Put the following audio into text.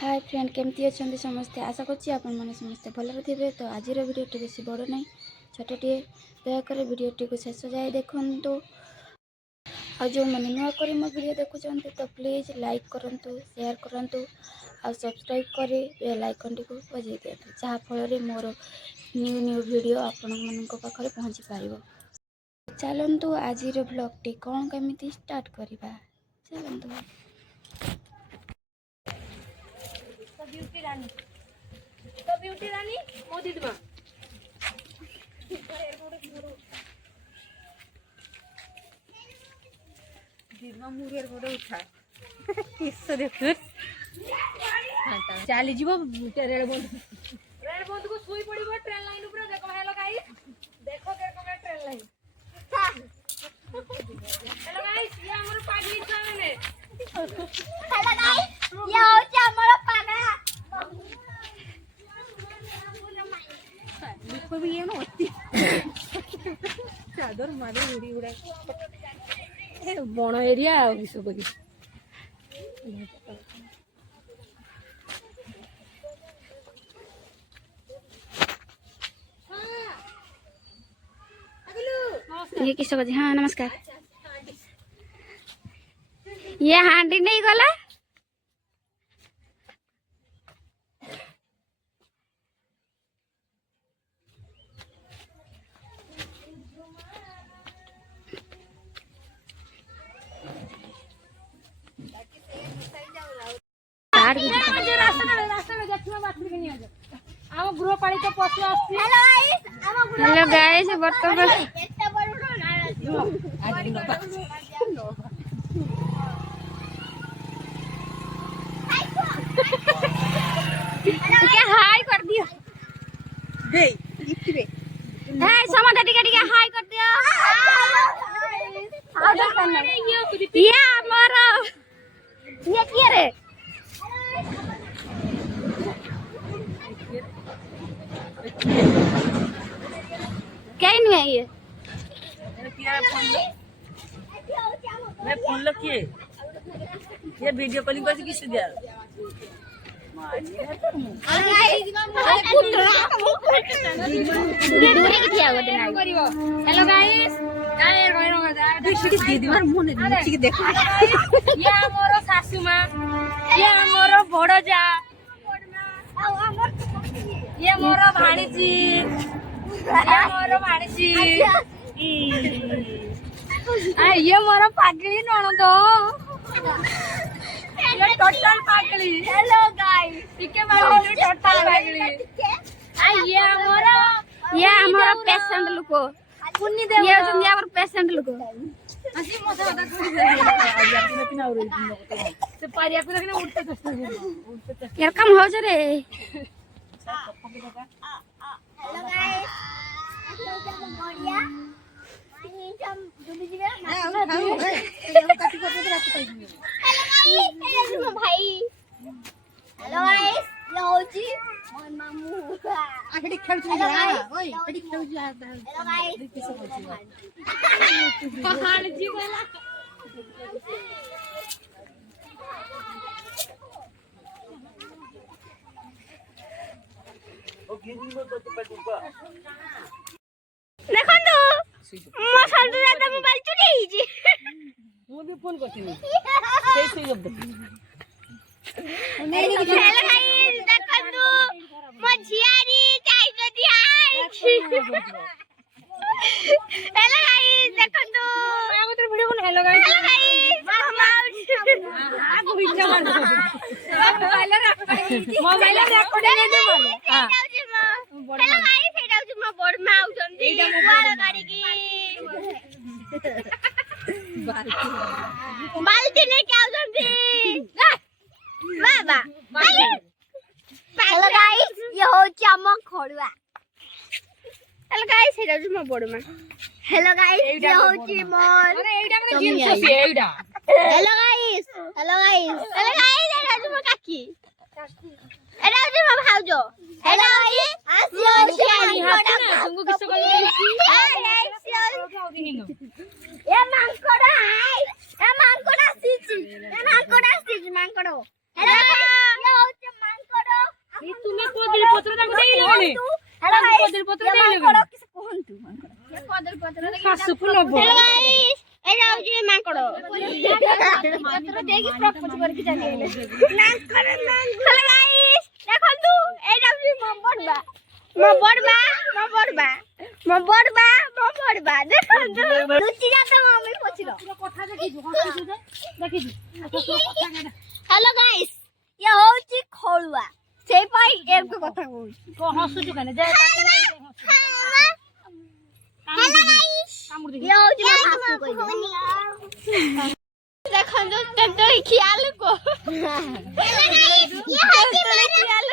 Hi friend केमती अच्छा समस्ते आशा करछि आपण माने समस्ते भलरे थिबे। तो आज वीडियोटी बेसी बड़ नहीं छोटे दयाक वीडियोटी को शेष जाए देखंतु। आ जो मैंने नुआ कर मो वीडियो देखुं तो प्लीज लाइक करंतु शेयर करंतु आ सब्सक्राइब करे बेल आइकन टी को बजाई दियंतु जहाँ फल मोर न्यू न्यू वीडियो आपण मानक पाखरे पहुँची पारिबो। चलंतु आज ब्लॉग टी कौन केमिति स्टार्ट करबा चलंतु। ब्यूटी रानी मोदी दिमा दिमा मुरेर फोटो उठा किस्सा देखो चली जीवो रेल बंद को सुई पड़िबो ट्रेन लाइन ऊपर देखो। हेलो गाइस देखो देखो ट्रेन लाइन। हेलो गाइस ये हमर पागली छा माने। हेलो गाइस ये होचे हमर पागला लिखो भी ये न होती चादर मारे उड़ी उड़ा ए बण एरिया आ किसो करी ये किस बजे। हाँ नमस्कार। ये हांडी नहीं गला गृहपालित पशु हेलो गाइस बर्तमान हाय कर दियो समझ टिके हाय कर दियो। ये हमारा ये क्या रे क्या नहीं है ये मैं फोन लो किए ये वीडियो कॉलिंग कर किस दिया हेलो गाइस दीदीमार मुने ठीक देखो ये हमरो सासू मां ये हमरो बड़ जा ये मोरो भाणीजी ये मोरो भाणीजी ये मोरो पागली नणंद ये टोटल पागली। हेलो गाइस टिके मारली टोटल पागली ये हमारा पेशेंट लोको पुन्नी ये हम यार पेशेंट लोको हसी मजा बता से पारिया को देखने उठते कष्ट यार कम हो जा रे। हेलो गाइस बढ़िया मानी हम डूबी गया हेलो गाइस भाई हेलो गाइस ये होची मोर मामू आखड़ी खेल छु जा ओए आखड़ी खेल जा हेलो गाइस पहाड़ जी वाला देखंतु मो सल्टू दादा मोबाइल चुरी हिजी मु भी फोन करथिनी से से जब हेलो गाइस देखंतु मो झियारी चाय तो दिया हेलो गाइस देखंतु मैं मतलब वीडियो कौन हेलो गाइस हेलो गाइस हां को बिचा मार मोबाइल रेकॉर्ड ले दे मार हां हेलो गाइस एटा होची मो बड़ मा आउचंती वाला गाड़ी की बाल्टी ने क्या आउचंती बाबा हेलो गाइस ये होची हम खड़ुआ। हेलो गाइस एटा होची मो बड़ मा। हेलो गाइस ये होची मोर अरे एटा में जिंस से एटा हेलो गाइस हेलो गाइस एटा होची मो काकी एटा होची मो भाउजो। हेलो गाइस ये होची हाथ ना तुमको किस को ये मांकोड़ा हाय ये मांकोड़ा सीची ये मांकोड़ा सीची मांकोड़ो हेलो ये होची তুমি কদির পত্র তাকে দেইলে মানে हेलो কদির পত্র দেইলে मांकड़ किसे कहंतु मांकड़ ये पदर पदर শাশু পুনব हेलो गाइस ए जाउची मांकड़ पत्र देगी प्रपोज करके जाने मांकड़ हेलो गाइस देखंतु ए जाउची मबड़बा देखंतु लुचि जाते मम्मी पछिलो কথা দেখিছো হসিছো দেখিছো কথা কেডা हेलो गाइस ये होची खोलुआ সেই পাই এর কথা কইছি কো হসুছো কেন যাই তাকে নাই हेलो गाइस কামড় দেখি ये होची हासु कई देखंतु तब तो ख्याल को हेलो गाइस ये होची ख्याल